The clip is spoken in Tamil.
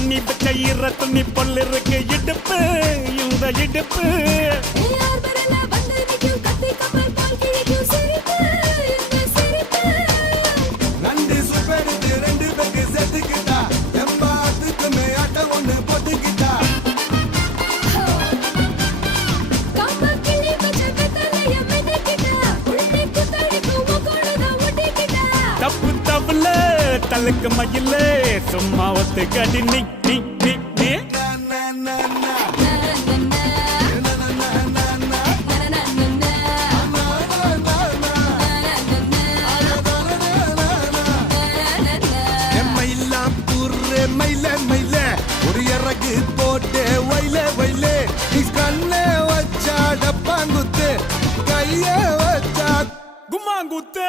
பண்ணி வச்ச ஈர துணி பொல்லு இருக்கு இடுப்பு இந்த இடுப்பு தப்பு தப்புல தலுக்கு மயில சும்மா ஒத்து கடி நீ நீ நீ நீ மயில மயில ஒரு இறகு போட்டு வயல வயல நீ கண்ண வச்சா டப்பாங்குத்து கைய வச்சா கும்மாங்குத்து